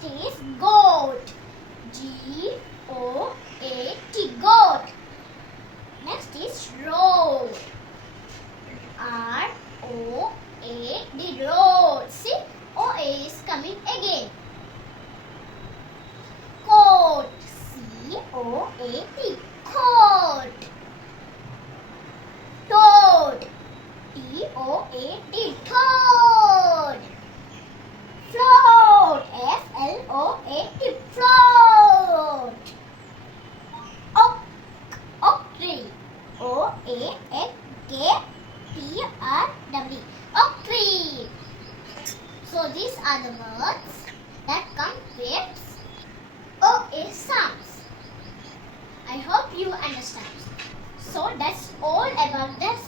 Next is goat. G-O-A-T, goat. Next is road. R-O-A-D, road. See, O-A is coming again. Coat. C-O-A-T, coat. Toad. T-O-A-D, toad. Float. F-L-O-A-T, float. Oak. Oak tree. O-A-K-T-R-W, oak tree. So these are the words that come with O-A sounds. I hope you understand. So that's all about this